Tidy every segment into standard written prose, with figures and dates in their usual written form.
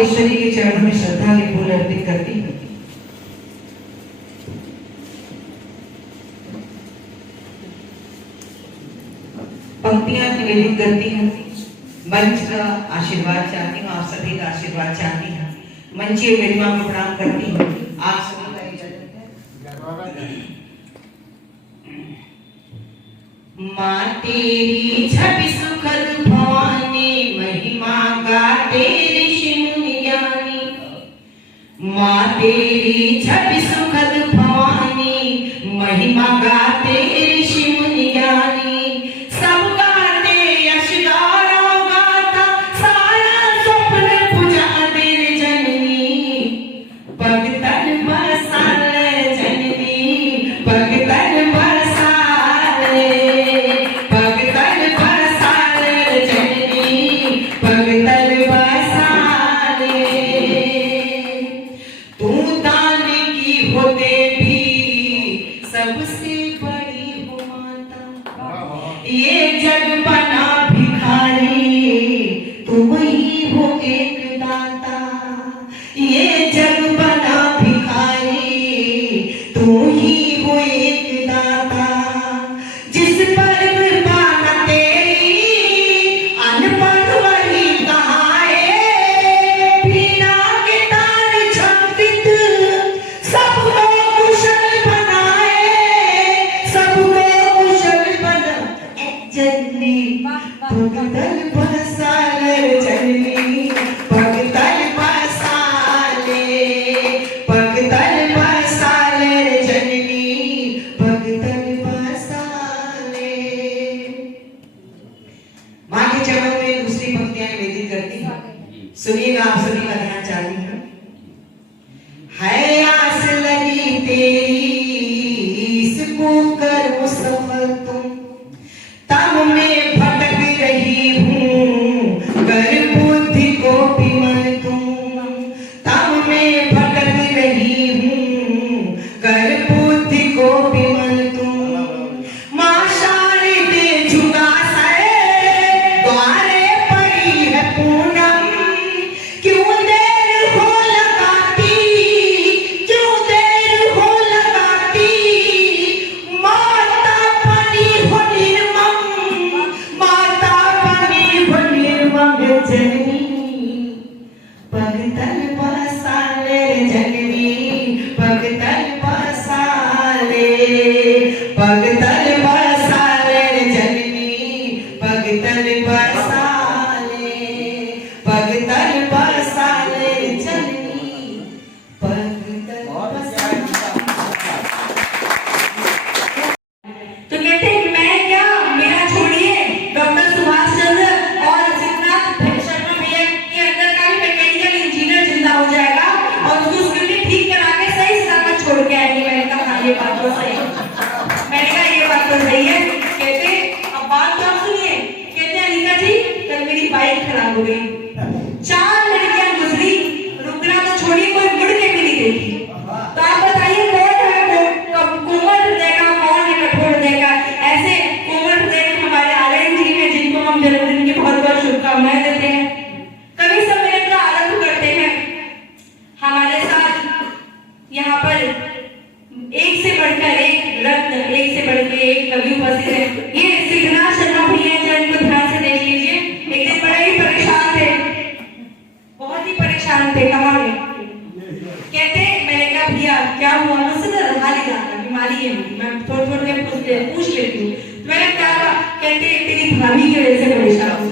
राजेश्वरी के चरणों में श्रद्धा के फूल अर्पित करती हूँ। पंक्तियां निवेदित करती हूँ। मंच का आशीर्वाद चाहती हूँ, आप सभी का आशीर्वाद चाहती हूँ। मंचीय गरिमा को प्रणाम करती हूँ। आप सभी का इजाजत है। माँ तेरी छवि सुखद भवानी, महिमा गाते ऋषि मुनि ज्ञानी। माँ तेरी छवि सुखद भवानी, महिमा गाते ऋषि मुनि ज्ञानी। सब गाते यश गारो गाथा, सारा स्वप्न पूजा तेरे जननी। भगतन बसाल जननी, भगतन बसाल, भगतन बसाल जननी, भगतन बसाल। तू दान की हो देवी, सबसे बड़ी हो माता। ये जग बना भिखारी, तुम ही हो एक दाता। ये जग बना भिखारी, तुम ही हो एक दाता। जिस पर कृपा न तेरी, अनपढ़ वही कहाए। बिना के तार छंदित, सबको कुशल बनाए। सबको कुशल बनाए जननी, भगतन बसाल जननी, भगतन बसाले, भगतन बसाल जननी, भगतन बसाले। माँ के चरणों में दूसरी पंक्तियां निवेदित करती हूँ। सुनिएगा, आप सभी का ध्यान चाहती हूँ। है आस लगी तेरी, इसको करो सफल तुम। तब मैं भटक रही हूँ, कर बुद्धि को विमल तुम। तब मैं भटक रही हूँ, कर बुद्धि को विमल तुम। माँ शारदे झुका सर, द्वारे पड़ी है पूनम। क्यों देर हो लगाती, क्यों देर हो लगाती। माता बनी हो निर्मम, माता बनी हो निर्मम जननी। भगतन बसाले जननी, भगतन बसाले, भगतन बसाले जननी, भगतन बसाले, भगतन बसाले जननी, भगतन बसाले। तो कहते हैं मैं क्या, मेरा छोड़िए, डॉक्टर सुभाष चंद्र और सिद्धनाथ शर्मा भैया के अंदर का भी मैकेनिकल इंजीनियर जिंदा हो जाएगा और उसको उसके लिए ठीक करा के सही सलामत छोड़ के आएंगे। मैंने कहा हाँ ये बात तो सही है, मैंने कहा ये बात तो सही है। कहते अब बात तो आप सुनिए। कहते अनिता जी, कल मेरी बाइक खराब हो गई, 4 लड़कियां गुजरी, रुकना तो छोड़िए, कोई मुड़ के भी नहीं देखी। तो आप बताइए कौन है कोमल हृदय का, कौन है कठोर हृदय का। ऐसे कोमल हृदय के हमारे आर्यन जी हैं, जिनको हम जन्मदिन की बहुत बहुत शुभकामनाएं देते हैं। कवि सम्मेलन का आरंभ करते हैं। हमारे साथ यहाँ पर एक से बढ़कर एक रत्न, एक से बढ़कर एक कवि उपस्थित है। ये सिद्धनाथ शर्मा भैया हैं, जो इनको ध्यान से देख लीजिए। एक दिन बड़े ही परेशान थे, बहुत ही परेशान थे। कहाँ गए? कहते मैंने कहा भैया क्या हुआ? मुझसे ना रहा नहीं जाता, बीमारी है मेरी, मैं थोड़ी थोड़ी देर पूछ लेती हूँ। तो मैंने क्या कहा? कहते तेरी भाभी की वजह से परेशान हूँ।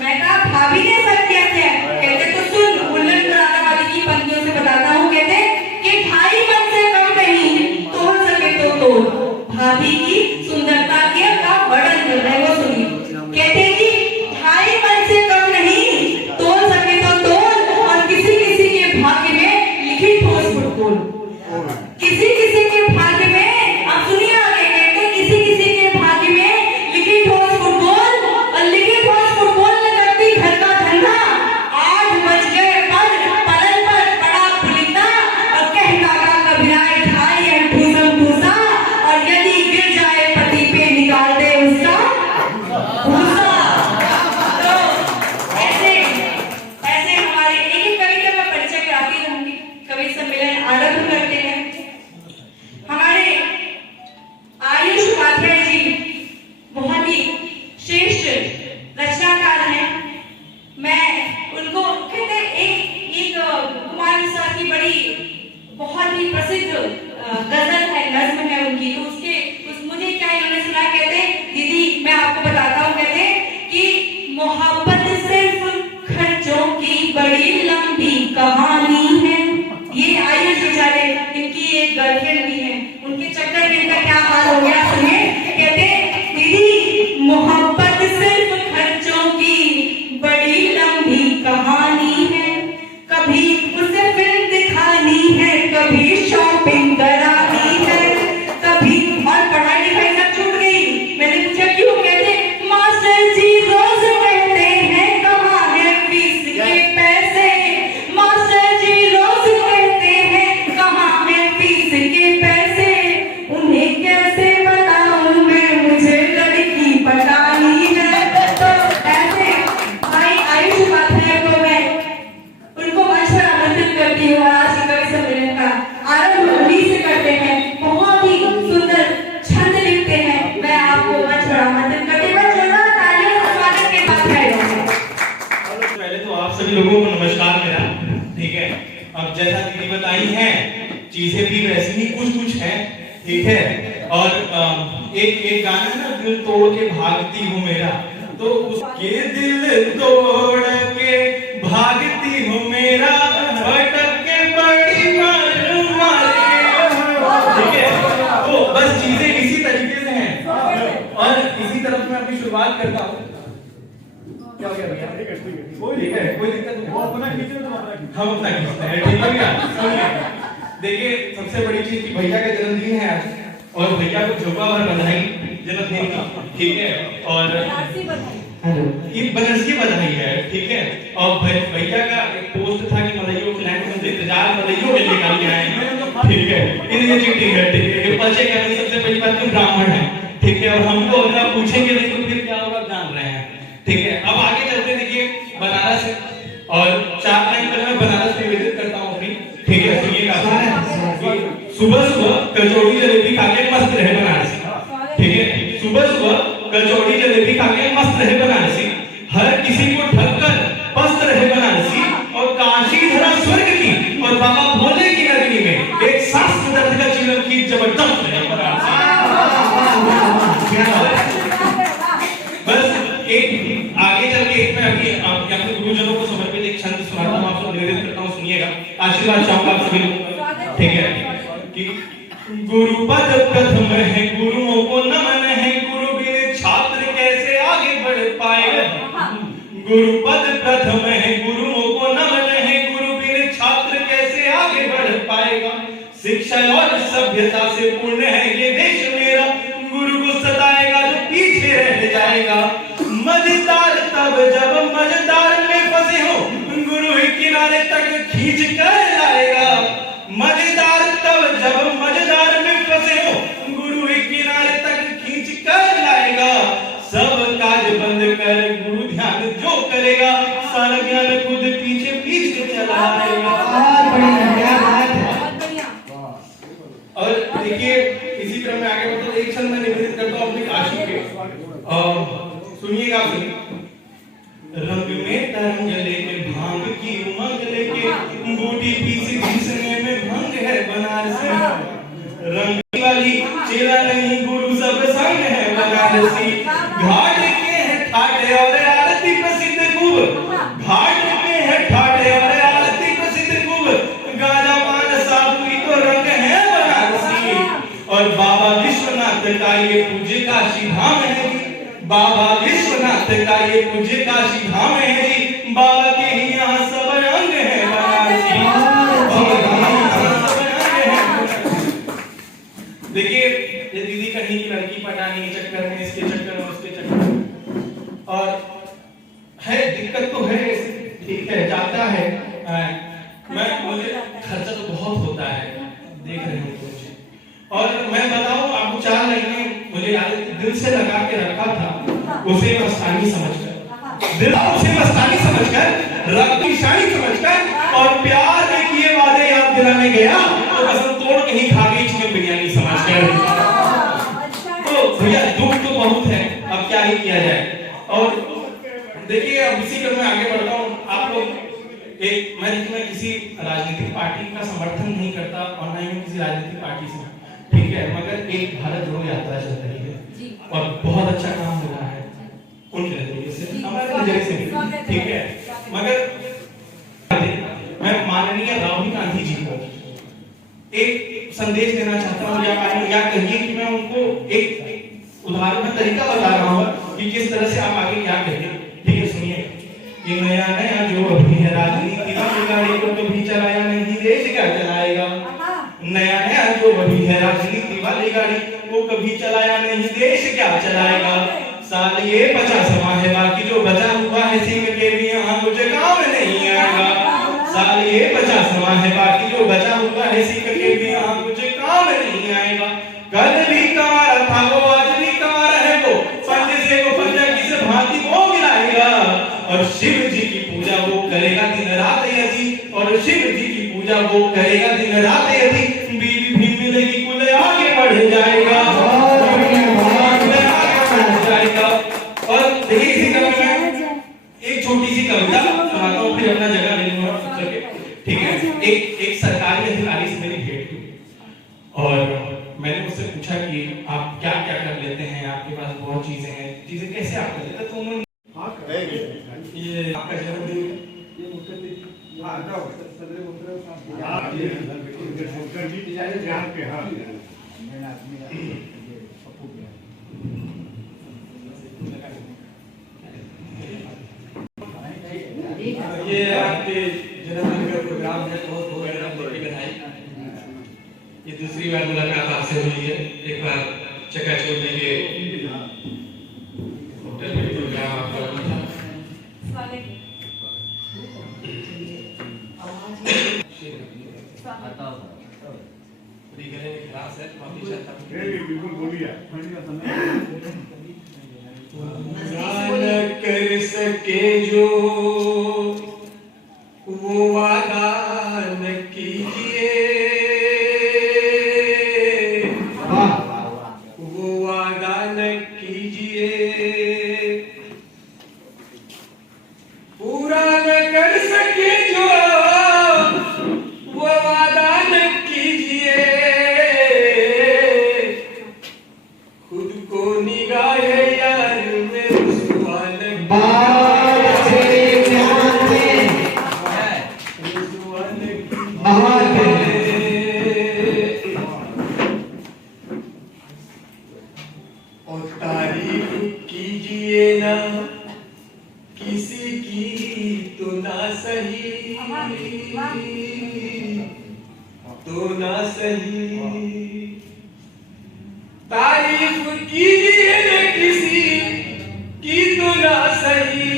मैं कहा भाभी ने सब क्या किया? कहते तो सुन, उल्लंघन कराने वाली की पंक्तियों से बताता हूँ। कहते कि 2.5 मन से कम नहीं, तोड़ सके तो तोड़। भाभी की सुंदरता के का वर्णन कर रहा है, वो सुनिए। कहते कि 2.5 मन से कम नहीं, तोड़ सके तो तोड़, और किसी किसी के भाग्य में लिखी ठोस फुटबॉल। किसी किसी के भाग्य में, आप सुनिए आगे, कहते किसी किसी के भाग्य में लिखी ठोस फुटबॉल, और लिखी ठोस मैं उनको कहते हैं एक कुमार विशाल की बड़ी बहुत ही प्रसिद्ध गजल है, नज्म है उनकी, तो मुझे क्या इन्होंने सुना, कहते दीदी मैं आपको बताता हूँ, कहते कि मोहब्बत सिर्फ खर्चों की बड़ी लंबी कहानी है। ये आयुष बेचारे, इनकी एक गर्लफ्रेंड भी है, उनके चक्कर में इनका क्या हाल हो गया सुनिए। कहते दीदी मोहब्बत सिर्फ खर्चों की बड़ी लंबी कहानी है, कभी उसे फिल्म दिखानी है, कभी शॉपिंग करानी है, कभी और पढ़ाई लिखाई सब छूट गई। मैंने पूछा क्यों, कहते मास्टर जी रोज कहते हैं कहाँ है फीस के पैसे, मास्टर जी रोज कहते हैं कहाँ है फीस के पैसे, उन्हें कैसे बताऊं मैं, मुझे लड़की बतानी है। तो ऐसे भाई आयुष उपाध्याय को मैं उनको मंच पर आमंत्रित करती हूँ। आज के कवि सम्मेलन का आरंभ उन्हीं से करते हैं, बहुत ही सुंदर छंद लिखते हैं। मैं आपको मंच पर आमंत्रित करती हूँ, जोरदार तालियों से स्वागत के साथ खड़े हों। पहले तो आप सभी लोगों को नमस्कार मेरा, ठीक है। अब जैसा दीदी बताई है, चीजें भी वैसी ही कुछ कुछ है, ठीक है। और एक गाना है ना, दिल तोड़ के भागती हूँ मेरा, तो उसके दिल तोड़ के भागती हूँ मेरा, भटक के बड़ी मार ठीक है। तो बस चीजें इसी तरीके से हैं, और इसी तरफ मैं अपनी शुरुआत करता हूँ। क्या हो गया भैया? ठीक है, कोई दिक्कत नहीं, हम अपना खींचते हैं, ठीक है भैया। सुनिए, देखिए सबसे बड़ी चीज कि भैया का जन्मदिन है आज, और भैया को झोंका भर बधाई जन्मदिन की, ठीक है। और ये बनारसी बधाई है, ठीक है। और भैया का एक पोस्ट था कि मलइयों के लैंड में इंतजार मलइयों के निकाल के आए हैं, ठीक है। ये चीटिंग है, ठीक है। ये परिचय करने सबसे पहली बात तो ब्राह्मण है, ठीक है। और हमको अगर आप पूछेंगे नहीं तो फिर क्या होगा, जान रहे हैं, ठीक है। अब आगे चलते देखिए बनारस, और 4 लाइन पर मैं बनारस में विजिट करता हूँ अपनी, ठीक है। सुनिएगा, सुबह सुबह कचौड़ी जलेबी खा के मस्त रहे बनारसी, ठीक है। सुबह सुबह कचौड़ी जलेबी खा के मस्त रहे बनारसी, हर किसी को ठगकर पस्त रहे बनारसी, और काशी धरा स्वर्ग की और बाबा भोले की नगरी में एक शास्त्र दर्द का चिलम की जबरदस्त रहे बनारसी। बस एक आगे चल के एक मैं अपने गुरुजनों को समर्पित एक छंद सुनाता हूँ, आपको निवेदन करता हूँ, सुनिएगा, आशीर्वाद चाहूंगा आप सभी लोग, ठीक है। कि गुरुपद प्रथम है, गुरुओं को नमन है, गुरु बिन छात्र कैसे आगे बढ़ पाएगा। गुरुपद प्रथम है, गुरुओं को नमन है, गुरु बिन छात्र कैसे आगे बढ़ पाएगा। शिक्षा और सभ्यता से पूर्ण है ये देश मेरा, गुरु को सताएगा जो पीछे रह जाएगा। मजेदार तब जब मजेदार में फंसे हो, गुरु ही किनारे तक खींच कर लाएगा। मजेदार तब जब मजेदार में फंसे हो, गुरु ही किनारे तक खींच कर लाएगा। सब काज बंद कर गुरु ध्यान जो करेगा, सारा ज्ञान खुद पीछे पीछे चला आएगा। और देखिए इसी क्रम में आगे बढ़ते एक क्षण में निवेदित करता हूँ अपनी काशी के, सुनिएगा। रंग में तरंग लेके भांग की उमंग लेके, बूटी पीसने में भंग है बनारसी। रंग वाली चेला नहीं गुरु सब संग है बनारसी। घाट के है ठाटे और आरती प्रसिद्ध खूब, घाट के है ठाटे और आरती प्रसिद्ध खूब। गाजा पान साबुई तो रंग है बनारसी। और बाबा विश्वनाथ का ये पूज्य काशी धाम है, बाबा विश्वनाथ का ये पूज्य काशी धाम है जी। बाबा के ही यहाँ सब रंग है बनारसी। देखिए ये दीदी कहीं की लड़की पटाने के चक्कर में, इसके चक्कर में, उसके चक्कर में, और है दिक्कत तो है, ठीक है, जाता है। मुझे खर्चा तो बहुत होता है, देख रहे हो मुझे। और मैं बताऊं आपको 4 लाइनें मुझे याद दिल से लगा के रखा था, उसे मस्तानी समझकर, दिल उसे मस्तानी समझकर, रब की शानी समझकर, और प्यार में किए वादे याद दिलाने गया तो कसम तोड़ कहीं खा गई चिकन बिरयानी समझकर। तो भैया दुख तो बहुत है, अब क्या ही किया जाए। और देखिए अब इसी क्रम में आगे बढ़ता हूँ। मैं किसी राजनीतिक पार्टी का समर्थन नहीं करता और ना ही मैं किसी राजनीतिक पार्टी से, ठीक है, मगर एक भारत जोड़ो यात्रा चल रही है और बहुत अच्छा काम हो रहा है उनके नजरिए से, हमारे नजरिए से भी, ठीक है, मगर मैं माननीय राहुल गांधी जी को एक संदेश देना चाहता हूँ, या कहिए कि मैं उनको एक उदाहरण में तरीका बता रहा हूँ कि किस तरह से आप आगे क्या करिए। ठीक है, सुनिए कि नया नया जो अभी है राजनीति वाली गाड़ी को कभी चलाया नहीं, देश क्या चलाएगा। नया नया जो अभी है राजनीति वाली गाड़ी को कभी चलाया नहीं, देश क्या चलाएगा। साल ये 50वां है, बाकी जो बचा हुआ है सिंह के भी यहाँ कुछ काम नहीं आएगा। साल ये 50वां है, बाकी जो बचा हुआ है सिंह के भी यहाँ कुछ काम नहीं आएगा। कल भी कमारा था वो, आज भी कमारा है वो, पंजे से को पंजा किस भांति वो मिलाएगा। और शिव जी की पूजा वो करेगा दिन रात यदि, और शिव जी की पूजा वो करेगा दिन रात यदि, बीवी भी मिलेगी कुल आगे बढ़ जाएगा। और देखिए इसी कविता में एक छोटी सी कविता सुनाता हूँ, फिर अपना जगह ले लूंगा, ठीक है। एक सरकारी अधिकारी से मेरी भेंट हुई और मैंने उससे पूछा कि आप क्या क्या कर लेते हैं, आपके पास बहुत चीजें हैं, चीजें कैसे आप कर लेते हैं। तो उन्होंने ये आपका जन्मदिन ये आपके जन्मदिन का प्रोग्राम है, बहुत बहुत बधाई। ये दूसरी बार मुलाकात आपसे हुई है, एक बार चकाचौंध के होटल में प्रोग्राम आपका हुआ था। कर सके जो वो वादा न कीजिए, वो वादा न कीजिए, पूरा न कर सके जो वो वादा न कीजिए, खुद को निगाह यार में रुसवा न और तारीफ कीजिए ना किसी की तो ना सही, तो ना सही। तारीफ कीजिए ना किसी की तो ना सही,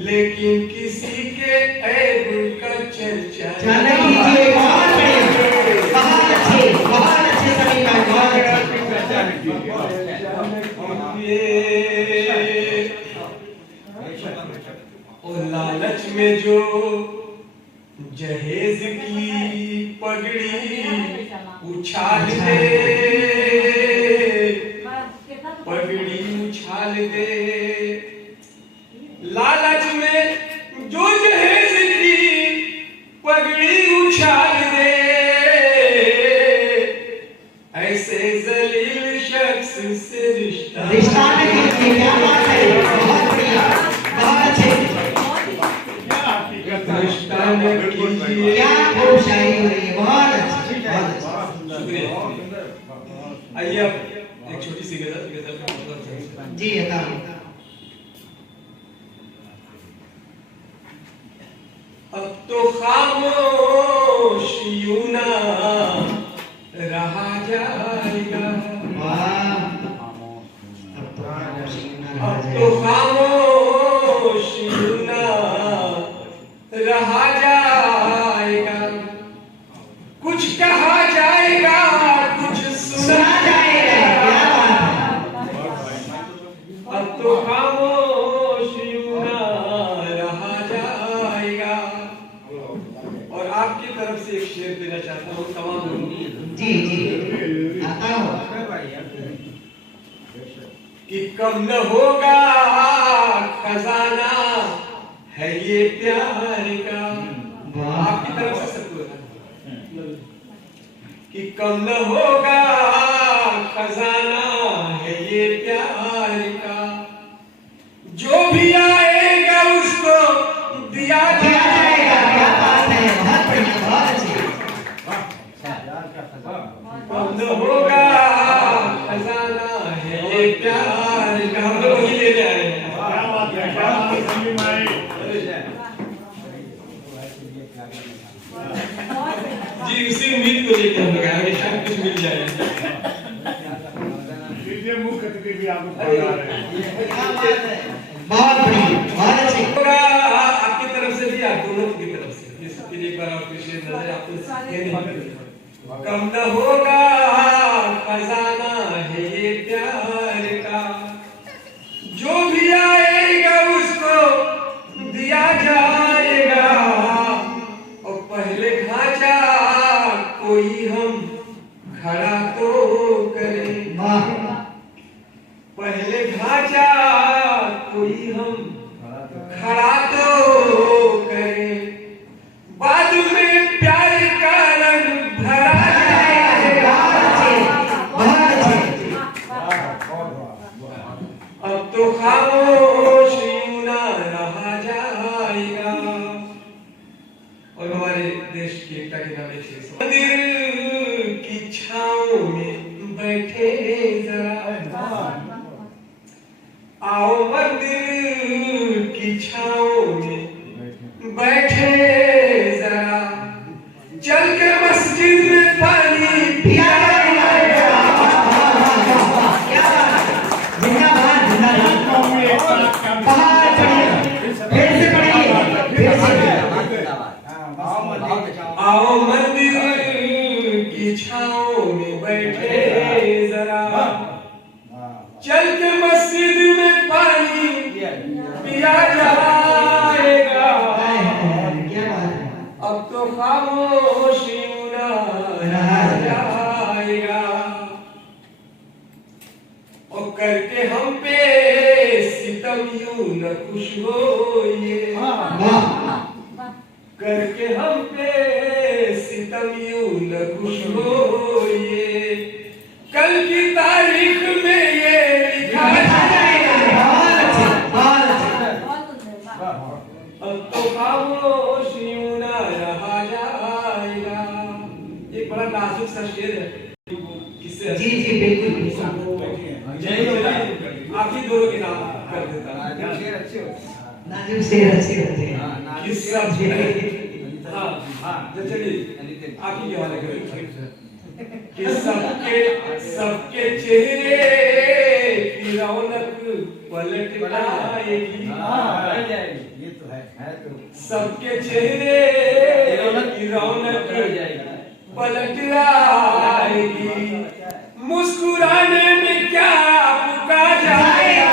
लेकिन किसी के ऐब का चर्चा चला कीजिए। बहुत अच्छे सभी का बहुत और लालच में जो जहेज की पगड़ी उछाल दे, पगड़ी उछाल दे, लालच में जो जहेज की पगड़ी उछाल दे, ऐसे जलील शख्स से रिश्ता नहीं कीजिए। क्या बात है, बहुत बढ़िया, बहुत अच्छे, रिश्ता न कीजिए। क्या खूब शायरी हो रही है, बहुत अच्छी, बहुत अच्छी। शुक्रिया। आइए अब एक छोटी सी गजल का मतलब जी अता अब तो खामोश यूं ना रहा जाएगा, अब तो खामोश यूं ना रहा जाएगा, कुछ कहा जाएगा, कुछ सुना जाएगा। अब तो खामोश यूं ना रहा जाएगा। और आपकी तरफ से एक शेर देना चाहता हूँ तमाम लोगों को। जी आता हूँ कि कम न होगा खजाना है ये प्यार का। आपकी तरफ से सबको कि कम न होगा खजाना है ये प्यार का, जो भी आएगा उसको दिया जाएगा। क्या बात है, बहुत बढ़िया, बहुत अच्छी। कम न होगा खजाना है ये प्यार का। हम लोग वही ले आए हैं। जी उसी उम्मीद को लेकर हम लोग आए, शायद कुछ मिल जाए। मुख्य अतिथि भी आपको बता रहे हैं। बहुत बढ़िया, बहुत अच्छी। होगा आपकी तरफ से भी, आप दोनों की तरफ से, इसके लिए एक बार और विशेष नजर आपको देने की। कम न होगा खजाना है ये प्यार का, जो भी आएगा उसको दिया जाएगा। और पहले ढांचा कोई हम खड़ा तो करें, वाह, पहले ढांचा कोई हम खड़ा तो करें, बाद में प्यार का रंग भरा जाएगा। बहुत अच्छी। अब तो खामोश यूं ना रहा जाएगा। और हमारे देश की एकता के नाम एक शेर। मंदिर की छांव में बैठे जरा, आओ मंदिर की छांव में बैठे जरा, चल के मस्जिद में पानी पिया जाएगा। क्या बात है, जिंदाबाद, जिंदाबाद। बहुत बढ़िया, फिर से पढ़िए, फिर से। आओ मंदिर की छांव में बैठे जरा, चल के मस्जिद में पानी पिया जाएगा। क्या बात है। अब तो खामोश यूं ना रहा जाएगा। और करके हम पे सितम यूं न खुश होइए, वाह, करके हम पे सितम यूं न खुश होइए, कल की तारीख में ये लिखा जाएगा। बहुत अच्छी, बहुत अच्छी। अब तो खामोश यूं ना रहा जाएगा। एक बड़ा नाजुक सा शेर है, किससे जी जी, बिल्कुल बिल्कुल। आप ही दोनों के नाम कर देता हूं। नाजुक शेर अच्छे होते हैं। कि सब हाँ चलिए आप ही के हवाले करें कि सबके सबके चेहरे की रौनक पलट आएगी। ये तो है तो सबके चेहरे की रौनक पलट आएगी, मुस्कुराने में क्या आपका जाएगा।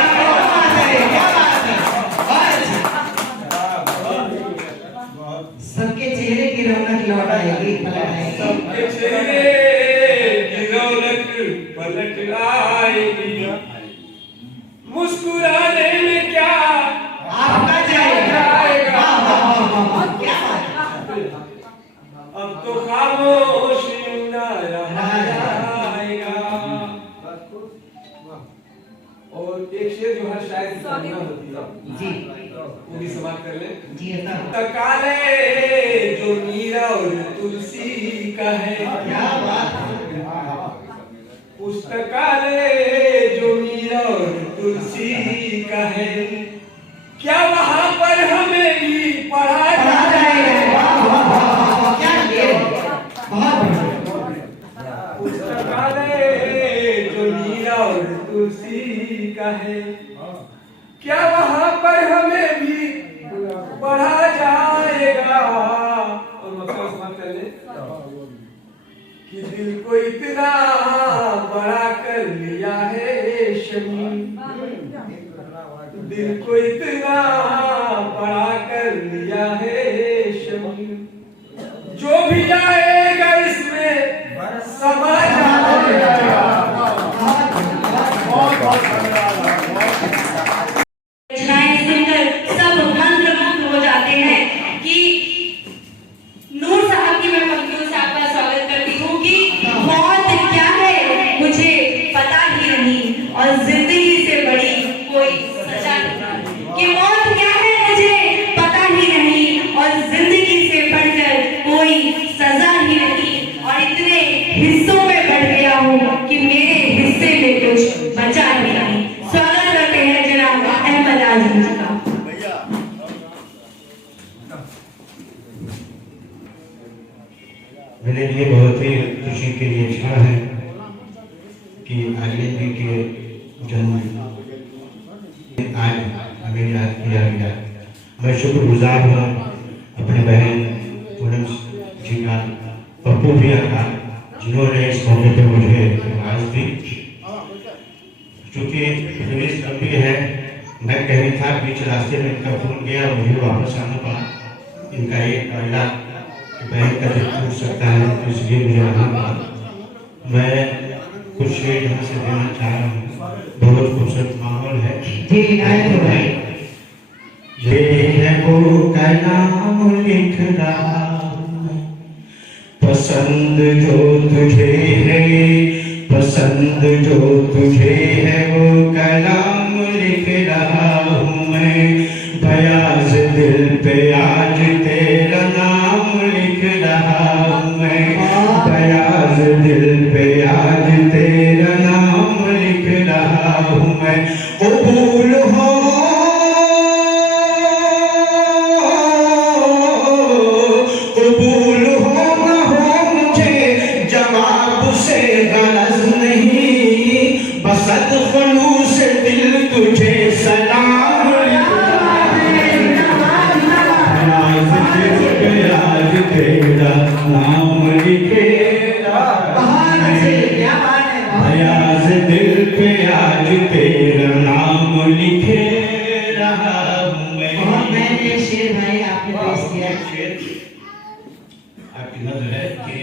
सबके चेहरे की रौनक लौट आएगी, पलट आएगी। सबके चेहरे की रौनक पलट आएगी, मुस्कुराने में क्या आपका जाएगा। वाह, वाह, वाह, वाह, क्या बात है। अब तो खामोश यूं ना रहा जाएगा। और एक शेर जो हर शायर की तमन्ना होती है, जी वो भी समाप्त कर ले। जी, ऐसा तकाले जो मीरा और तुलसी का है, क्या बात है। पुस्तकालय जो मीरा और तुलसी का है, क्या वहां पर हमें भी पढ़ा जाएगा। वाह, वाह, वाह, वाह, क्या शेर, बहुत बढ़िया। पुस्तकालय जो मीरा और तुलसी का है, क्या वहां पर हमें भी पढ़ा जाएगा। और मक्का समाप्त कर ले कि दिल को इतना बड़ा कर लिया है शमी, दिल को इतना बड़ा कर लिया है शमी, जो भी आएगा इसमें समा जाएगा। रचनाएं सुनकर सब मंत्रमुग्ध हो मेरे लिए बहुत ही खुशी के लिए क्षण है कि आर्य जी के जन्म आज हमें याद किया गया। मैं शुक्रगुजार हूँ अपने बहन पूनम जी का, पप्पू भैया का, जिन्होंने इस मौके पर मुझे आवाज दी। चूँकि रिलीज लंबी है, मैं कहीं था, बीच रास्ते में इनका फोन गया, मुझे वापस आना पड़ा। इनका एक पहला बहन का दिल टूट सकता है, तो इसलिए मुझे आना पड़ा। मैं कुछ शेर यहाँ से देना चाह रहा हूँ। बहुत खूबसूरत माहौल है। ये है वो कलाम लिख रहा हूँ, पसंद जो तुझे है, पसंद जो तुझे है, वो कलाम लिख रहा हूँ मैं। बयाज दिल पे आज तेरा नाम लिख रहा हूँ मैं। बयाज दिल पे आज तेरा नाम लिख रहा हूँ मैं। कबूल हो, कबूल हो न हो मुझे जवाब से गरज नहीं, बसत खुलूस दिल तुझे सलाम आज तेरा नाम लिखेगा। बयाज दिल पे आज तेरा नाम लिखे रहा हूँ मैं। मैंने शेर भाई आपने पेश किया। आपकी नजर है कि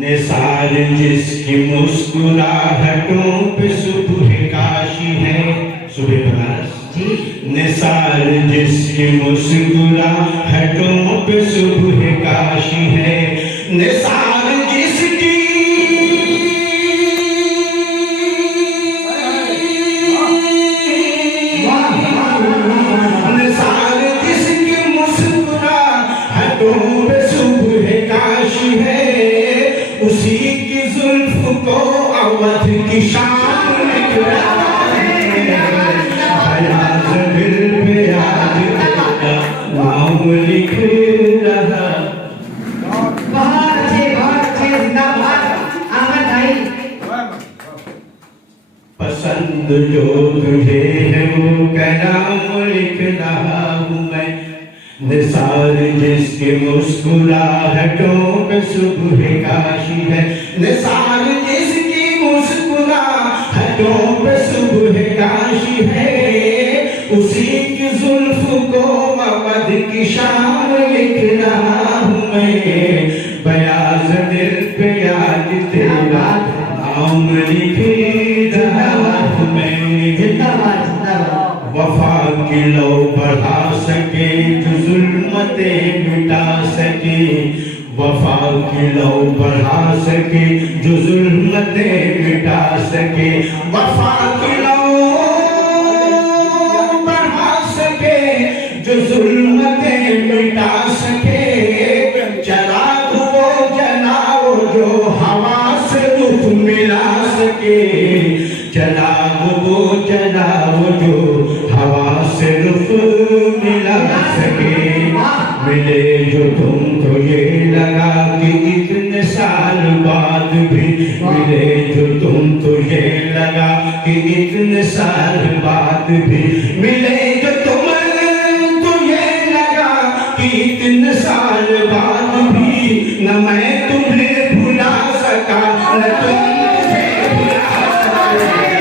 निसार जिसकी मुस्कुराहटों पे सुबह काशी है, सुबह बनारस जी। निसार जिसकी मुस्कुराहटों पे सुबह काशी है, निसार जिसकी निसार जिसकी मुस्कुराहटों पे सुबह काशी है, उसी की जुल्फ को अवध की शान लिख रहा है। बयाज दिल पे आज तेरा नाम लिख रहा। बहुत अच्छे जिंदाबाद अहमद भाई। पसंद जो तुझे है वो कलाम लिख रहा हूँ मैं। निसार जिसके मुस्कुराहटों पे सुबह काशी है, निसार जिसकी मुस्कुराहटों पे सुबह काशी है, उसी की जुल्फ को अवध की शाम लिख रहा हूँ मैं। बयाज दिल पे आज तेरा नाम लिख रहा हूँ मैं। जिंदाबाद जिंदाबाद। वफा की लो बढ़ा सके जो जुल्मते मिटा सके, वफा की लो बढ़ा सके जो जुल्मते मिटा सके, वफा की लो बढ़ा सके जो जुल्मते मिटा सके। चराग वो जलाओ जो हवा से रुख मिला सके, चराग वो जलाओ जो हवा से रुख मिला सके। मिले जो तुमको ये लगा कि इतने साल बाद भी, मिले जो तुमको ये लगा कि इतने साल बाद भी, मिले जो तुमको ये लगा कि इतने साल बाद भी, न मैं तुम्हें भुला सका न तुम मुझे भुला सके।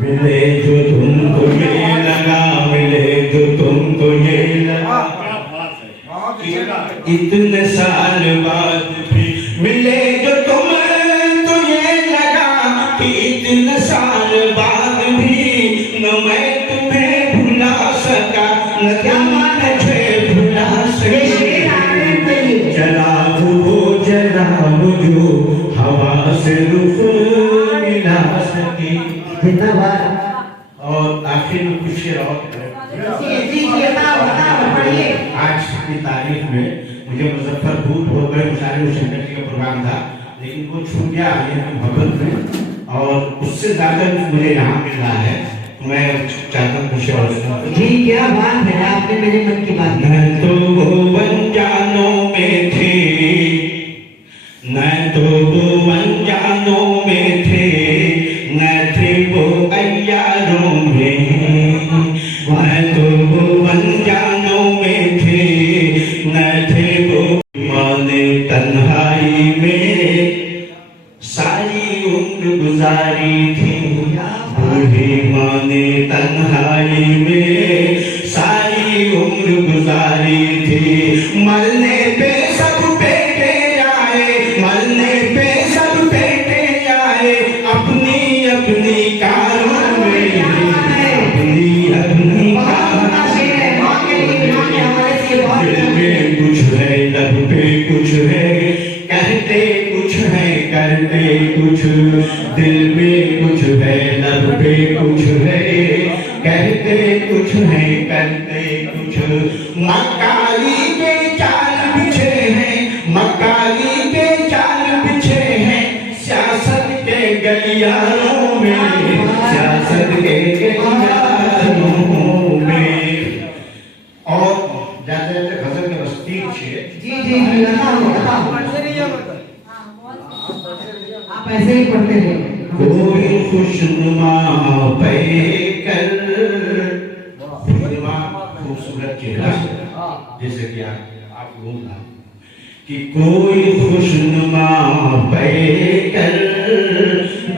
मिले जो तुमको ये लगा, मिले जो तुमको ये लगा इतने साल बाद भी, मिले जो तुमको ये लगा कि इतने साल बाद भी, न मैं तुम्हें भुला सका न तुम मुझे भुला सके। जलाओ वो जलाओ जो हवा से रुख मिला सके। जिंदाबाद। और आखिर में कुछ शेर और आज की तारीख में मुझे मुजफ्फरपुर हो गए, मुशारे शंकर जी का प्रोग्राम था, लेकिन वो छूट गया भगत में, और उससे ज्यादा मुझे यहाँ मिल रहा है। मैं चाहता हूँ कुछ और सुनाऊं। जी क्या बात है, आपने मेरे मन की बात न तो वो अनजानों में थे, न तो वो अनजानों में थे, न थे वो अय्यारों में, न तो वो अनजानों में थे, न थे वो माने तन्हाई में सारी उम्र गुजारी थी, बूढ़ी माँ ने तन्हाई में सारी उम्र गुजारी थी। मरने पे सब बेटे आए, मरने पे सब बेटे आए, अपनी अपनी कारों में, अपनी अपनी कारों में। कुछ है लब पे कुछ है, कहते कुछ है करते कुछ, दिल में कुछ है लब पे कुछ है, कहते कुछ है करते कुछ। मक्कारी के चाल बिछे हैं, मक्कारी के चाल बिछे हैं, सियासत के गलियारों में, सियासत के गलियारों में। और जाते जाते गजल में बस 3 शेर। जी जी जी बताओ, आप ऐसे ही पढ़ते रहे। कोई खुशनुमा पैकर, खुशनुमा खूबसूरत चेहरा, जैसे कि आप बोलना कि कोई खुशनुमा पैकर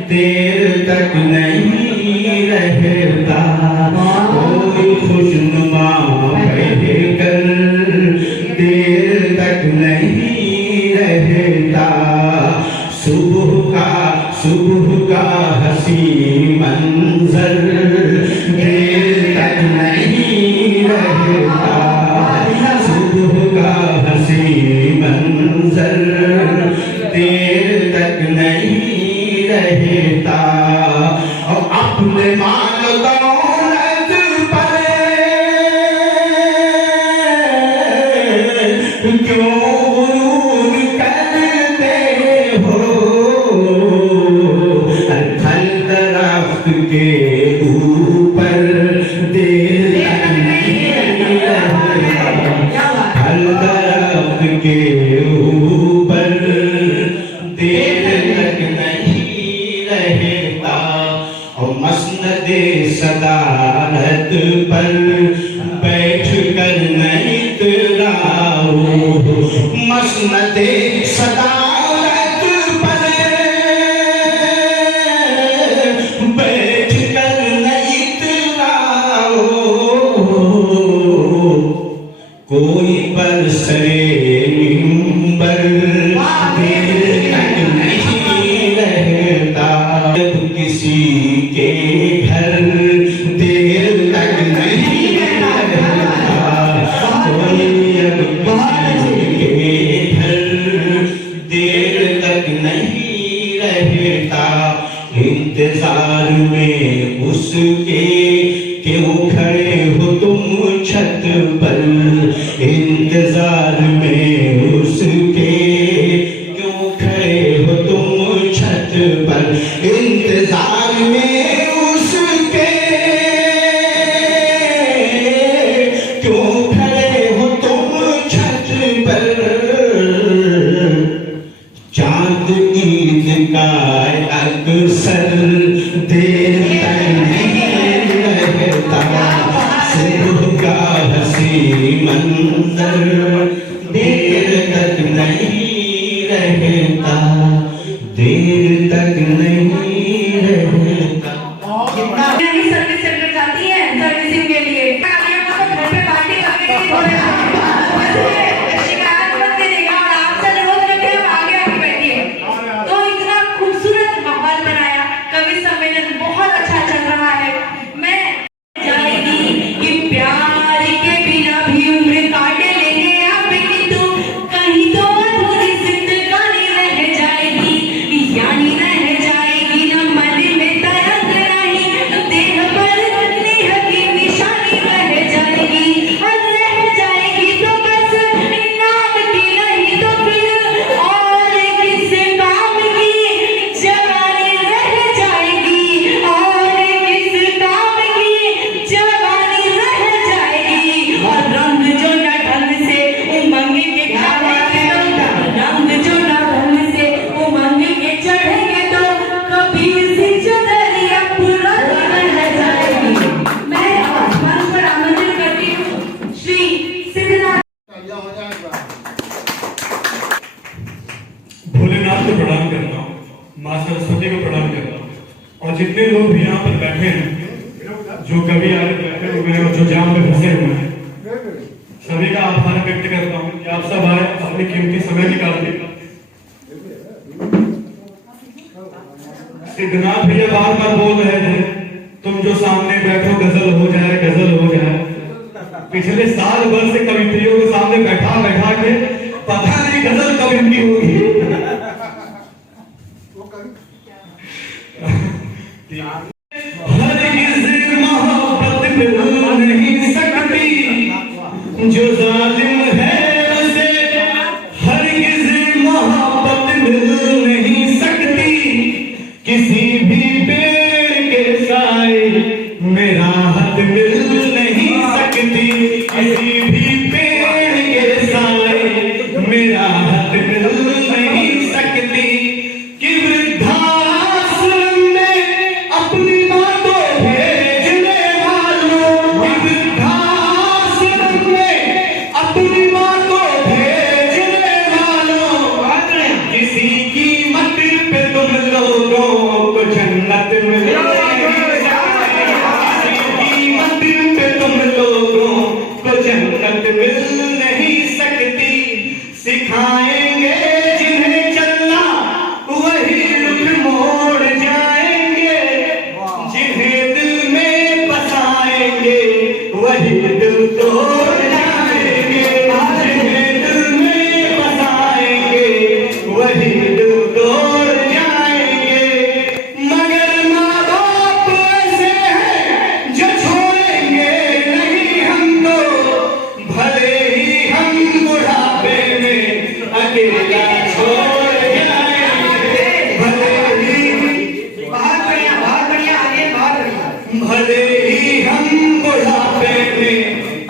देर तक नहीं रहता, कोई खुशनुमा पैकर देर तक नहीं रहता, सुबह का हसी मंजर देर तक नहीं रहता, सुबह का हसी मंजर देर तक नहीं रहता। और अपने माल दौलत पर क्यों गुरूर करते हो, फल दरख्त के ऊपर देर तक नहीं रहता, फल दरख्त के ऊपर देर तक नहीं रहता। और मसनदे सदारत पर बैठ कर नहीं तुराओ, मसनदे सदारत पर बैठ कर नहीं तुराओ, कोई बरसरे मिंबर देर तक नहीं रहता, जब किसी के घर देर तक नहीं रहता, कोई अब किसी के घर देर तक नहीं रहता। इंतजार में उसके क्यों खड़े हो तुम छत पर, इंतजार में उसके क्यों खड़े हो तुम छत पर, इंतजार में उसके क्यों खड़े हो तुम छत पर। चांद ईद का अक्सर देर तक नहीं रहता, सुबह का हसी मंजर देर तक नहीं रहता, देर तक नहीं रहता। नहीं सर्विस सेंटर जाती है सर्विसिंग के लिए, घर पे पार्टी करने के लिए शिकायत मत करिएगा, और आपसे रोज करके हम आगे आके बैठिए। तो इतना खूबसूरत माहौल बनाया, कवि सम्मेलन बहुत अच्छा चल रहा है। मैं जाएगी कि प्यार के बिना भी उम्र काटे लेंगे आप, किंतु कहीं तो अधूरी जिंदगानी रह जाएगी, यानी रह जाएगी न मन में तरंग नहीं, देह पर लोग भी यहाँ पर बैठे हैं, जो कभी आगे बैठे हुए हैं और जो जाम में फंसे हुए हैं, सभी का आभार व्यक्त करता हूँ कि आप सब आए, अपनी कीमती समय निकाल के। सिद्धनाथ भैया बार बार बोल रहे थे, तुम जो सामने बैठो गजल हो जाए, गजल हो जाए। पिछले साल भर से कवित्रियों के सामने बैठा बैठा के पता नहीं गजल कब इनकी होगी। हरगिज़ मोहब्बत मिल नहीं सकती, जो जालिम है उसे हरगिज़ मोहब्बत मिल नहीं सकती। किसी भी पेड़ के साए में राहत मिल नहीं सकती, किसी भी पेड़ के साए में राहत मिल नहीं सकती। कि वृद्धाश्रम में अपनी माँ को भेजने वालों, कि वृद्धाश्रम में अपनी माँ को भेजने वालों, किसी कीमत पे तुम लोगों को जन्नत मिल किसी कीमत पे तुम लोगों को जन्नत मिल नहीं सकती। सिखाएंगे जिन्हें चलना वही रुख मोड़ जाएंगे, जिन्हें दिल में बसाएंगे वही दिल तोड़ जाएंगे, जिन्हें दिल में बसाएंगे वही दिल तोड़ जाएंगे। मगर माँ बाप ऐसे हैं जो छोड़ेंगे नहीं हमको, भले ही हम बुढ़ापे में अकेला छोड़ जाएंगे, भले ही बहुत बढ़िया, आगे बहुत बढ़िया। भले ही हम बुढ़ापे में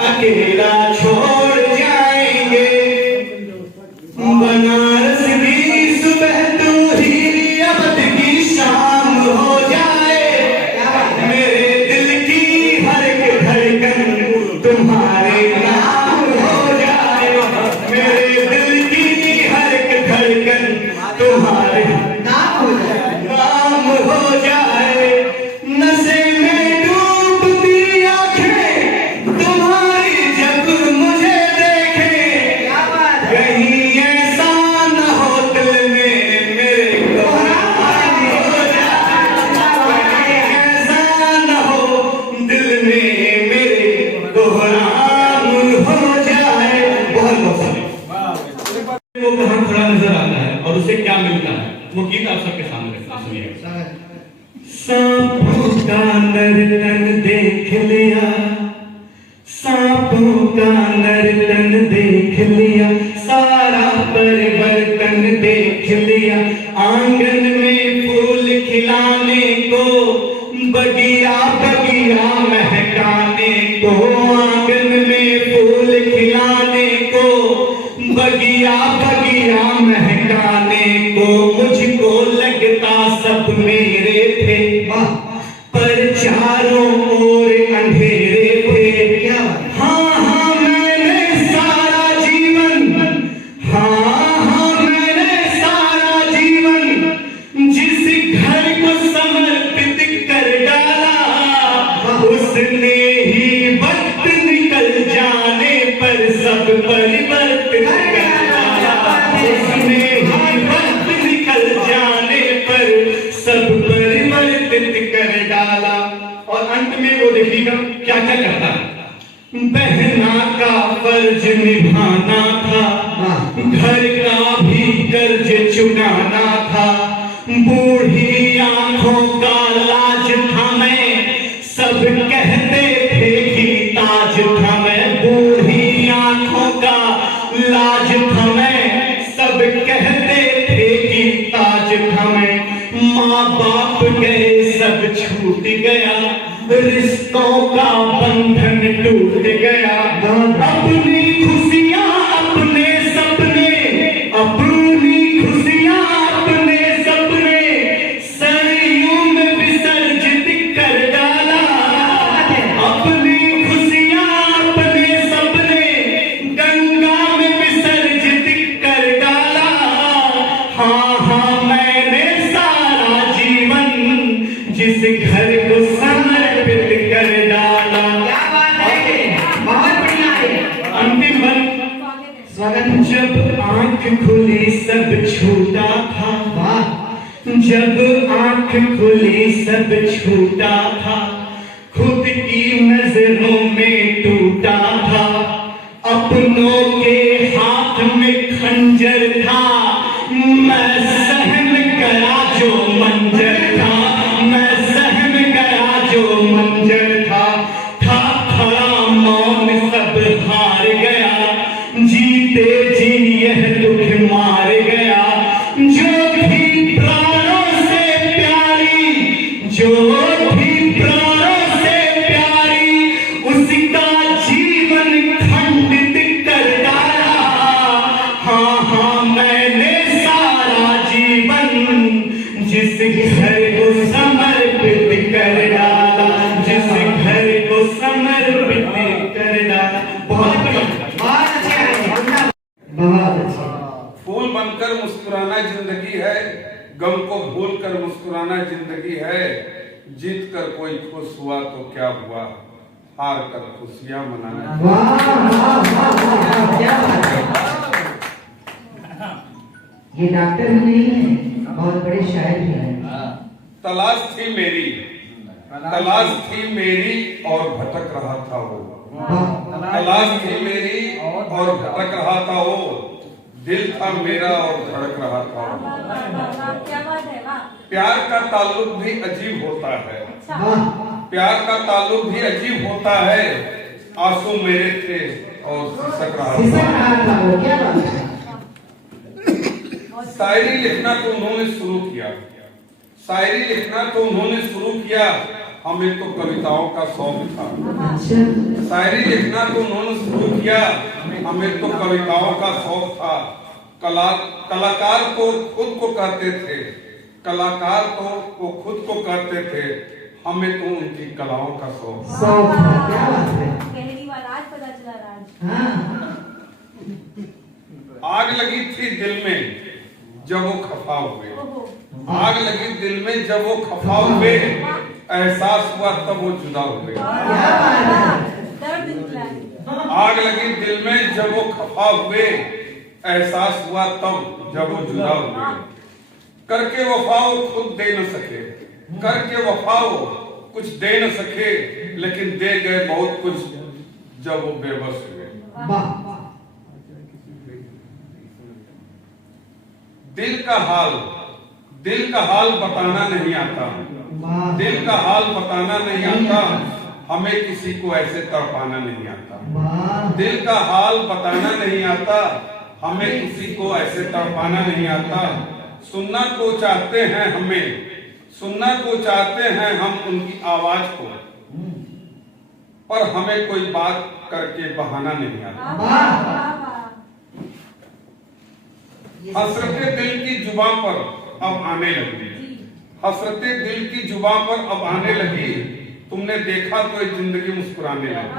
अकेला छोड़ जाएंगे। बनारस की सुबह तू ही अवध की शाम हो जाए, मेरे दिल की हर एक धड़कन तुम्हारे नाम हो जाए, मेरे दिल की हर एक धड़कन तुम्हारे नाम हो जाए। नशे में डूबती आंखें तुम्हारी जब मुझे देखें, कहीं ऐसा न हो दिल में मेरे कोहराम हो जाए, कहीं ऐसा न हो दिल में मेरे कोहराम हो जाए। बहुत वो कहाँ खड़ा नजर आता है और उसे क्या मिलता है, वो गीत आप सबके सामने रखना, सुनिएगा। सांपों का नर्तन देख लिया, सांपों का नर्तन देख लिया, सारा परिवर्तन देख लिया। आंगन में फूल खिलाने को, बगिया बगिया महकाने को, आंगन में फूल खिलाने को, बगिया बगिया महकाने को। मुझको लगता सब मेरे थे, पर चारों ओर अंधेरे थे। हाँ हाँ मैंने सारा जीवन, हाँ मैंने सारा जीवन जिस घर को समर्पित कर डाला, उसने ही वक्त निकल जाने पर सब परिवर्तित कर डाला, उसने ही वक्त निकल जाने पर सब परिवर्तित कर डाला। और अंत में वो देखिएगा क्या क्या करता है। बहना का फर्ज निभाना था, घर का भी कर्ज चुकाना था, बूढ़ी आंखों का लाज था मैं, सब कहते थे कि ताज था मैं, बूढ़ी आंखों का लाज था मैं, सब कहते थे कि ताज था मैं। माँ बाप गए सब छूट गया, रिश्तों का बंधन टूट गया। अपनी खुशियाँ अपने सपने, अपनी खुशियाँ अपने सपने सरयू में विसर्जित कर डाला, अपनी खुशियाँ अपने सपने गंगा में विसर्जित कर डाला। हाँ हाँ मैंने सारा जीवन जिस घर घर को समर्पित कर डाला। क्या बात है, बहुत बढ़िया है। अंतिम बंद स्वागत है। जब आंख खुली सब छूटा था, वाह, जब आंख खुली सब छूटा था, खुद की नजरों में टूटा था, अपनों के हाथ में खंजर था, मैं सहम गया जो मंजर था, मैं सहम गया जो मंजर था खड़ा मौन सब हार गया, जीते जी यह दुख मार गया, जो भी प्राणों से प्यारी, जो भी प्राणों से प्यारी, उसका जीवन खंडित कर डाला। हाँ हाँ मैंने सारा जीवन जिस घर को समर्पित कर डाला, जिस घर को समर्पित कर डाला। बहुत बहुत अच्छे हैं, बहुत अच्छे। फूल बनकर मुस्कुराना जिंदगी है, गम को भूल कर मुस्कुराना जिंदगी है, जीत कर कोई खुश हुआ तो क्या हुआ, हार कर खुशियां मनाना। वाह वाह वाह, क्या बात है। ये डॉक्टर ही नहीं है, बहुत बड़े शायर भी हैं। तलाश थी मेरी, तलाश थी मेरी और भटक रहा था वो, तलाश थी मेरी और भटक रहा था वो, दिल था मेरा और धड़क रहा था वो। क्या बात है, वाह। प्यार का ताल्लुक भी अजीब होता है, वाह, प्यार का ताल्लुक भी अजीब होता है, आंसू मेरे थे और सिसक रहा सिसक था। रहा था वो, क्या बात है। शायरी लिखना तो उन्होंने शुरू किया, शायरी लिखना तो उन्होंने शुरू किया, हमें तो कविताओं का शौक था। अच्छा, शायरी लिखना तो उन्होंने शुरू किया, हमें तो कविताओं का शौक था। कलाकार तो खुद को कहते थे, कलाकार तो वो खुद को कहते थे, हमें तो उनकी कलाओं का शौक था। शौक था, क्या बात है। पहली बार आज पता चला राज। हाँ, आग लगी थी दिल में जब वो खफा हुए, ओहो, आग लगी दिल में जब वो खफा हुए, एहसास हुआ तब वो जुदा हुए। क्या बात है। दर्द निकला। आग लगी दिल में जब वो खफा हुए, एहसास हुआ तब जब वो जुदा हुए। करके वफा वो खुद दे न सके, करके वफा वो कुछ दे न सके, लेकिन दे गए बहुत कुछ जब वो बेबस हुए। वाह, दिल का हाल बताना नहीं आता, वाह, दिल का हाल बताना नहीं आता, हमें किसी को ऐसे तड़पाना नहीं आता। वाह, दिल का हाल बताना नहीं आता, हमें किसी को ऐसे तड़पाना नहीं आता। सुनना को चाहते हैं हमें, सुनना को चाहते हैं हम उनकी आवाज को, पर हमें कोई बात करके बहाना नहीं आता। वाह। हसरते दिल की जुबान पर अब आने लगी, हसरते दिल की जुबान पर अब आने लगी, तुमने देखा तो ये जिंदगी मुस्कुराने लगी।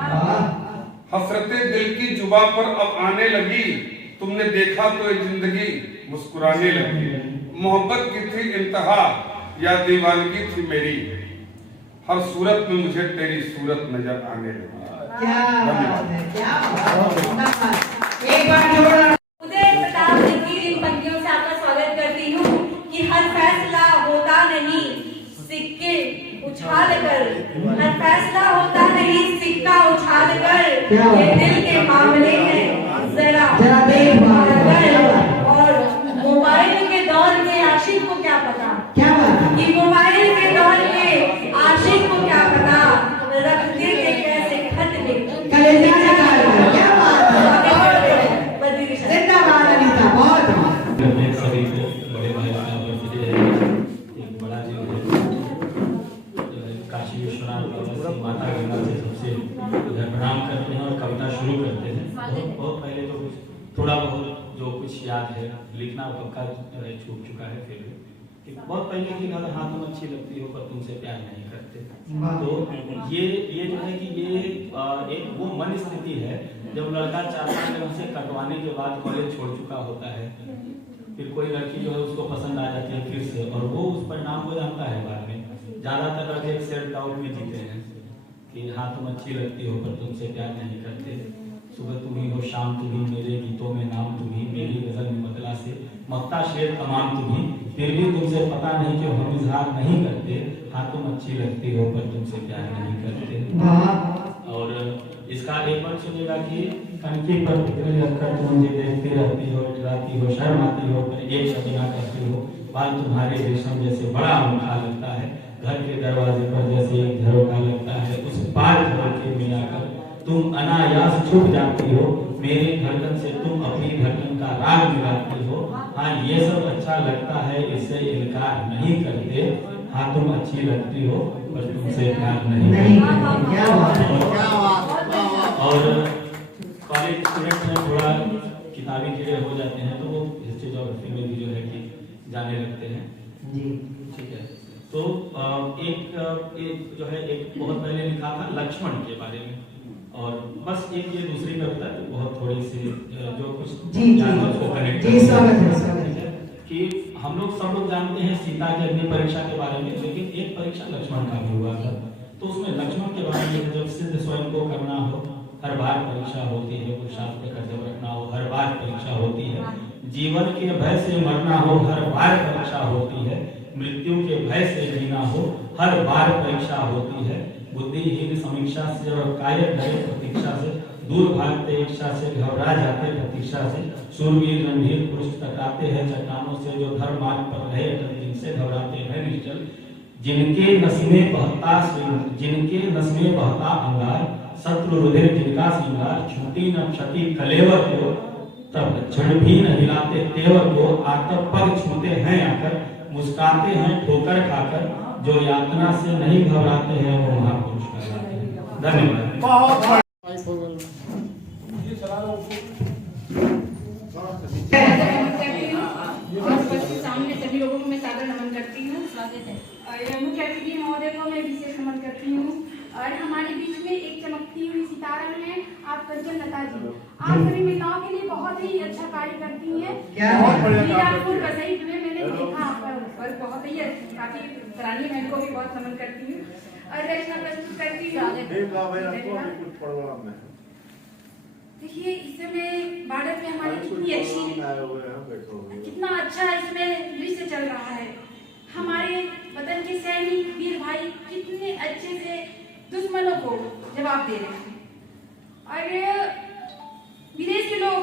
हसरते दिल की जुबान पर अब आने लगी, तुमने देखा तो ये जिंदगी मुस्कुराने लगी। मोहब्बत की थी इंतहा या दीवानगी थी मेरी, हर सूरत में मुझे तेरी सूरत नजर आने लगी। क्या बात है, क्या बात है। एक बार जोर उदय प्रताप सिंह की इन पंक्तियों से आपका स्वागत करती हूँ कि हर फैसला होता नहीं सिक्के उछाल कर, हर फैसला होता नहीं सिक्का उछाल कर, ये दिल के मामले हैं जरा देखभाल कर। और मोबाइल के दौर में आशिक को क्या पता, क्या बात है। कि मोबाइल के दौर में आशिक को क्या पता, रखते थे कैसे खत लिख कलेजा निकाल कर, क्या बात है। बद्री शर्मा। जिंदाबाद अनीता, बहुत करने सभी को बड़े भाई का बर्थडे है, एक बड़ा दिन है। काशी विश्वनाथ भगवती माता गंगा से सबसे उधर प्रणाम करते हैं और कविता शुरू करते हैं। बहुत पहले तो कुछ थोड़ा बहुत जो कुछ याद है, लिखना पक्का छूट चुका है, फिर भी बहुत पहले की बात, हाँ तुम अच्छी लगती हो पर तुमसे प्यार नहीं करते। तो ये जो है कि ये एक वो मन स्थिति है जब लड़का 4 साल में उसे कटवाने के बाद कॉलेज छोड़ चुका होता है, फिर कोई लड़की जो है उसको पसंद आ जाती है फिर से, और वो उस परिणाम को जानता है बाद में, ज्यादातर लोग एक सेल्फ डाउट में जीते हैं कि हाँ तुम अच्छी लगती हो पर तुमसे प्यार नहीं करते, सुबह तुम ही हो शाम तुम ही, मेरे गीतों में नाम तुम ही, मेरी गजल में मतला से मक्ता शेर तमाम तुम ही, फिर भी तुमसे पता नहीं क्यों हम इजहार नहीं करते, हाँ तुम अच्छी लगती हो पर तुमसे प्यार नहीं करते। और इसका एक बार सुनिएगा कि कनकी पर फिक्र रखकर तुम मुझे देखती रहती हो, डराती हो, शर्माती हो, पर एक शबिना करती हो, बाल तुम्हारे रेशम जैसे बड़ा अनोखा लगता है, घर के दरवाजे पर जैसे एक झरोखा लगता है, उस पार झरोखे में आकर तुम अनायास छुप जाती हो, मेरी धड़कन से तुम अपनी धड़कन का राग मिलाती हो, हाँ ये सब अच्छा लगता है, इससे इनकार नहीं करते, हाँ तुम अच्छी लगती हो पर तुमसे प्यार नहीं करते। क्या बात है। और कॉलेज स्टूडेंट में थोड़ा किताबी कीड़े हो जाते हैं तो वो हिस्ट्री ज्योग्राफी में भी जो है कि जाने लगते हैं जी ठीक है। तो एक जो है एक बहुत पहले लिखा था लक्ष्मण के बारे में, और बस एक ये दूसरी कविता जो बहुत थोड़ी सी जो कुछ जी स्वागत है कि हम लोग सब लोग जानते हैं सीता की अग्नि परीक्षा के बारे में, लेकिन एक परीक्षा लक्ष्मण का भी हुआ था, तो उसमें लक्ष्मण के बारे में जब सिद्ध स्वयं को करना हो, हर बार परीक्षा होती है, कुछ शास्त्र का जब रखना हो, हर बार परीक्षा होती है, जीवन के भय से मरना हो, हर बार परीक्षा होती है, मृत्यु के भय से जीना हो, हर बार परीक्षा होती है, बुद्धिहीन समीक्षा से और कायर डरे प्रतीक्षा से, दूर भागते इच्छा से, घबरा जाते प्रतीक्षा से, शूरवीर रणधीर पुरुष टकराते हैं चट्टानों से, जो धर्म मार्ग पर रहे अटल जिनसे घबराते हैं निश्चल, जिनके नस में बहता अंगार, शत्रु रुधिर जिनका श्रृंगार, छूटी न क्षति कलेवर को, तब क्षण भी न हिलाते तेवर को, आकर पग छूते हैं आकर, मुस्काते हैं ठोकर खाकर, जो यातना से नहीं घबराते हैं वो महापुरुष कहलाते हैं। धन्यवाद। सामने सभी लोगों को मैं सादर नमन करती हूँ और मुख्य अतिथि महोदय को मैं विशेष नमन करती हूँ। और हमारे बीच में एक चमकती हुई सितारा है आप कंचन लता जी, आप सभी महिलाओं के लिए बहुत ही अच्छा कार्य करती हैं। मीरापुर वसई में मैंने देखा आप पर बहुत ही काफी सराहनीय, मैं इनको भी बहुत नमन करती हूँ और रचना प्रस्तुत करती हूँ। देखिए इसमें बॉर्डर पे हमारी कितनी अच्छी, कितना अच्छा इसमें दृश्य चल रहा है, हमारे वतन के सैनिक वीर भाई कितने अच्छे से दुश्मनों को जवाब दे रहे हैं। और विदेश के लोग,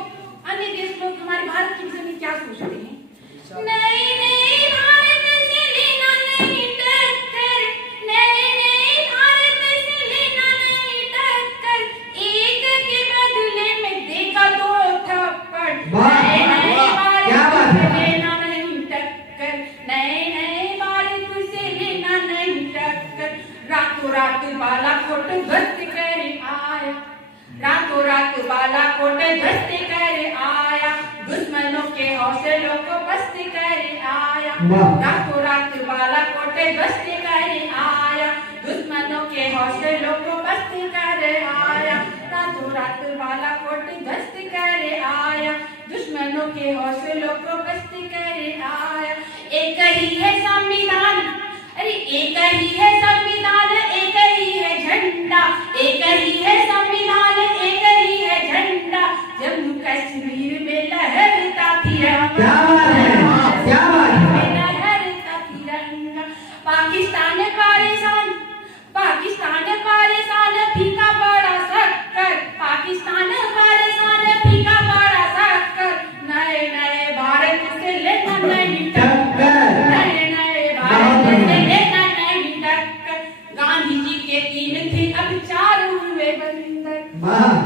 अन्य देश के लोग हमारे भारत के विषय में क्या सोच रहे हैं? नहीं नहीं भारत से लेना नहीं टक्कर, नहीं नहीं भारत से लेना नहीं टक्कर, एक के बदले में देगा दो थप्पड़, नहीं नहीं भारत से लेना नहीं टक्कर, नहीं नहीं भारत से लेना नहीं टक्कर, रातों रात बालाकोट ध्वस्त कर आया, रातों रात बालाकोट ध्वस्त कर आया, दुश्मनों के हौसलों को पस्त कर आया, रातों रात बालाकोट ध्वस्त कर आया, दुश्मनों के हौसलों को पस्त कर आया, रातों रात बालाकोट ध्वस्त कर आया, दुश्मनों के हौसलों को पस्त कर आया। एक ही है संविधान, अरे एक ही है संविधान, एक ही है झंडा, एक ही है संविधान, एक ही है झंडा, जम्मू कश्मीर में लहरता तिरंगा, लहरता तिरंगा, पाकिस्तान परेशान, पाकिस्तान परेशान, फीका पड़ा शक्कर, पाकिस्तान परेशान, फीका पड़ा शक्कर, नए नए भारत से लेना नहीं टक्कर, नए नए भारत से लेना नहीं टक्कर, गांधी जी के 3 थे अब 4 हुए बंदर,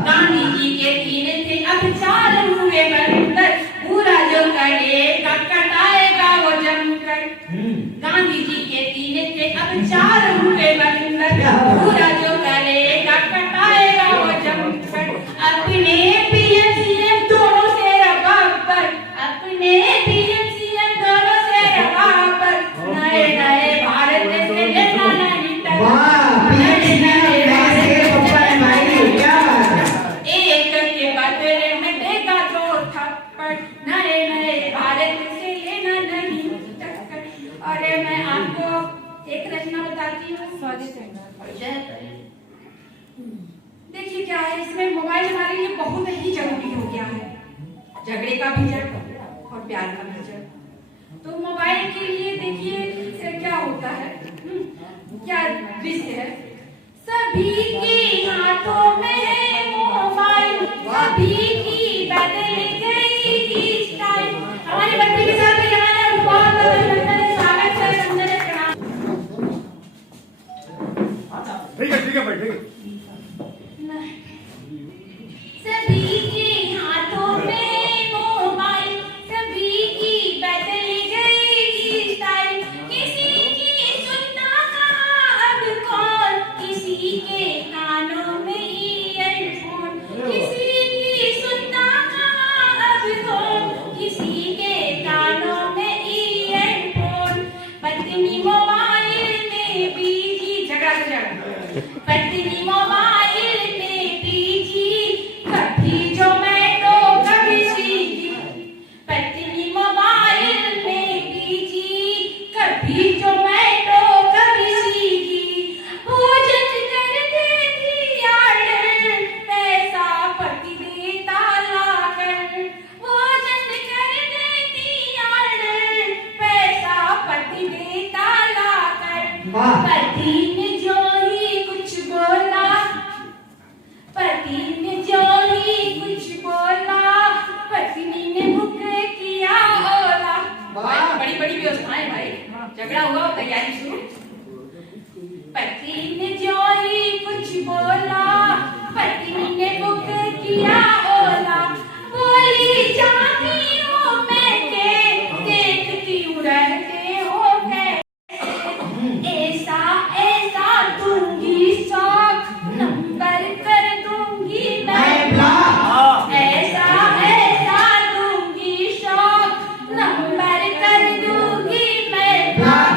गांधी जी के 3 थे अब 4 हुए बंदर, पूरा जो करेगा कटाएगा वो जमकर, गांधी जी के 3 थे अब 4 हुए बंदर, पूरा जो करेगा कटाएगा वो जमकर, अपने पीएम सीएम दोनों से बराबर, अपने पीएम सीएम दोनों से बराबर, नए नए भारत से लेना नहीं टक्कर, नए नए भारत से लेना नहीं टक्कर, एक देखिए क्या है, इसमें मोबाइल हमारे लिए बहुत ही जरूरी हो गया है। झगड़े का भी जड़ और प्यार का भी जड़। तो मोबाइल के लिए देखिए क्या होता है, क्या दृश्य है। सभी के हाथों में है मोबाइल, सभी की बदल गई स्टाइल। हमारे बच्चे के साथ भी यहाँ बहुत स्वागत है, समझने प्रणाम। ठीक है भाई, ठीक है। सभी के हाथों में मोबाइल, सभी की बदल गई स्टाइल। किसी की सुनता कहाँ अब कौन, किसी के कानों में ईयरफोन। किसी की सुनता कहाँ अब कौन, किसी के कानों में ईयरफोन। पत्नी मोबाइल में बिजी, झगड़ा से झगड़ा। पत्नी मोबाइल में बिजी, कभी जोमेटो कभी स्विगी। पत्नी मोबाइल में बिजी, कभी जोमेटो कभी स्विगी। भोजन कर देती ऑर्डर, पैसा पति देता लाकर। भोजन कर देती ऑर्डर, पैसा पति देता लाकर। पति ने जो ही कुछ बोला, पति ने जो ही कुछ बोला, पत्नी ने बुक किया ओला। बड़ी बड़ी व्यवस्थाएं भाई, झगड़ा हुआ तैयारी शुरू। पति ने जो ही कुछ बोला, पत्नी ने बुक किया ओला। बोली जाती हूँ मैं के, देखती हूँ रहते हो कैसे। ऐसा ऐसा दूंगी शौक, नंबर कर दूंगी मैं ब्लॉक। ऐसा ऐसा दूंगी शौक, नंबर कर दूंगी मैं ब्लॉक।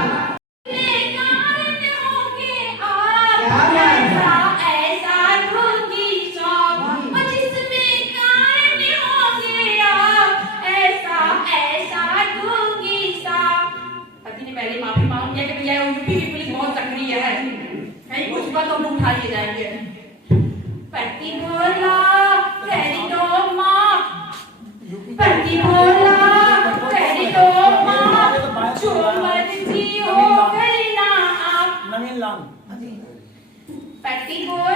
बेकार होंगे आप, ऐसा ऐसा दूंगी शौक। जिसमें कारण होंगे आप, ऐसा ऐसा दूंगी शौक। पति ने पहले माफी मांग लिया कि भैया यूपी की पुलिस बहुत सक्रिय है, कहीं कुछ बात तो हम उठा लिए जाएंगे। पति बोला करी दो माँ, पति बोला करी दो माँ, जो मर्जी हो करना आप। पति बोला